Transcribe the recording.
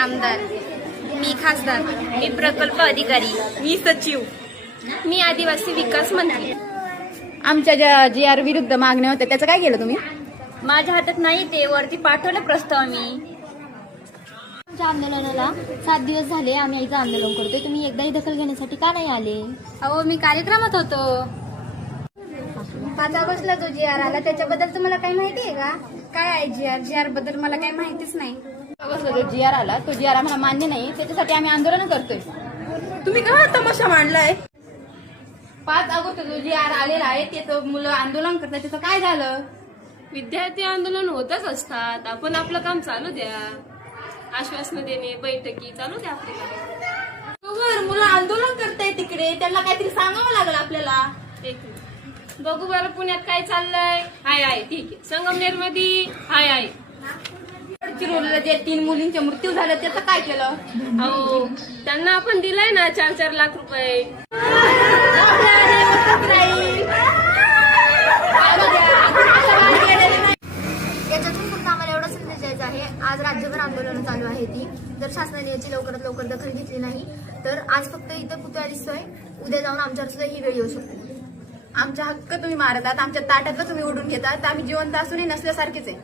आमदार, मी खासदार, मी प्रकल्प अधिकारी, मी सचिव, मी आदिवासी विकास मंत्री. आमच्या ज्या GR विरुद्ध मागण्या होत्या त्याचं काय केलं तुम्ही? माझ्या हातात नाही, ते वरती पाठवलं प्रस्ताव मी. आमच्या आंदोलनाला 7 दिवस झाले, आम्ही आईचं आंदोलन करतोय. तुम्ही एकदाही दखल घेण्यासाठी का नाही आले? अहो मी कार्यक्रमात होतो. 5 ऑगस्टला जो GR आला त्याच्याबद्दल तुम्हाला काही माहिती आहे का? काय आहे GR बद्दल मला काही माहितीच नाही. ऑगस्टला जो GR आला तो GR आम्हाला मान्य नाही, त्याच्यासाठी आम्ही आंदोलन करतोय. तुम्ही का तमाशा मांडलाय? 5 ऑगस्ट जो GR आलेला आहे त्याचं मुलं आंदोलन करतात, त्याचं काय झालं? विद्यार्थी आंदोलन होतच असतात, आपण आपलं काम चालू द्या. आश्वासन देणे, बैठकी चालू द्या आपले काम. बरोबर, मुलं आंदोलन करताय तिकडे, त्यांना काहीतरी सांगावं लागलं आपल्याला. एक मिनिट. बघू बरं पुण्यात काय चाललंय. हाय आहे, ठीक आहे. संगमनेर मध्ये हाय आहे. चिरोलीला जे 3 मुलींचे मृत्यू झाले त्याचं काय केलं? अहो त्यांना आपण दिलाय ना 4-4 लाख रुपये. याच्यातून फक्त आम्हाला एवढा संदेश द्यायचा आहे. आज राज्यभर आंदोलन चालू आहे ती. जर शासनाने याची लवकरात लवकर दखल घेतली नाही तर आज फक्त इथं पुतळा दिसतोय, उद्या जाऊन आमच्यावर सुद्धा ही वेळ येऊ शकते. आमचा हक्क तुम्ही मारतात, आमच्या ताटातलं तुम्ही ओढून घेतात. आम्ही जिवंत असूनही नसल्यासारखेच आहे.